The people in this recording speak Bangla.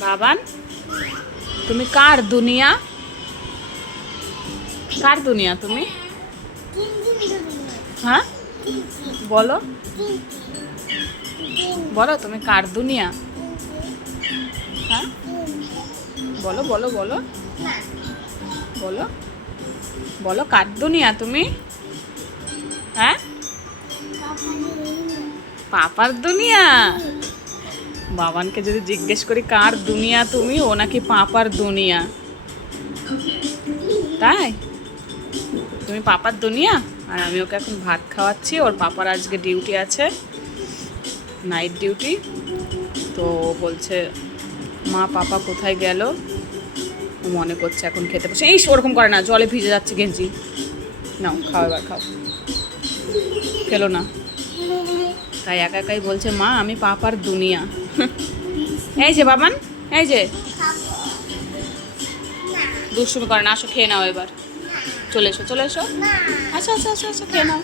বাবান, তুমি কার দুনিয়া? কার দুনিয়া তুমি? হ্যাঁ, বলো বলো, তুমি কার দুনিয়া? হ্যাঁ, বলো বলো বলো বলো বলো, কার দুনিয়া তুমি? হ্যাঁ, পাপার দুনিয়া। বাবানকে যদি জিজ্ঞেস করি কার দুনিয়া তুমি, ও নাকি পাপার দুনিয়া। তাই তুমি পাপার দুনিয়া? আর আমি ওকে এখন ভাত খাওয়াচ্ছি। ওর পাপার আজকে ডিউটি আছে, নাইট ডিউটি। তো ও বলছে মা পাপা কোথায় গেল, ও মনে করছে এখন খেতে বসে। এই ওরকম করে না, জলে ভিজে যাচ্ছে গেঞ্জি। নাও খাও, এবার খাও। খেলো না, তাই একা একাই বলছে মা আমি পাপার দুনিয়া। এই যে বাবান, এই যে দুষ্টুমি করে না, আসো খেয়ে নাও এবার। চলে এসো চলে এসো, আচ্ছা আচ্ছা আচ্ছা আচ্ছা, খেয়ে নাও।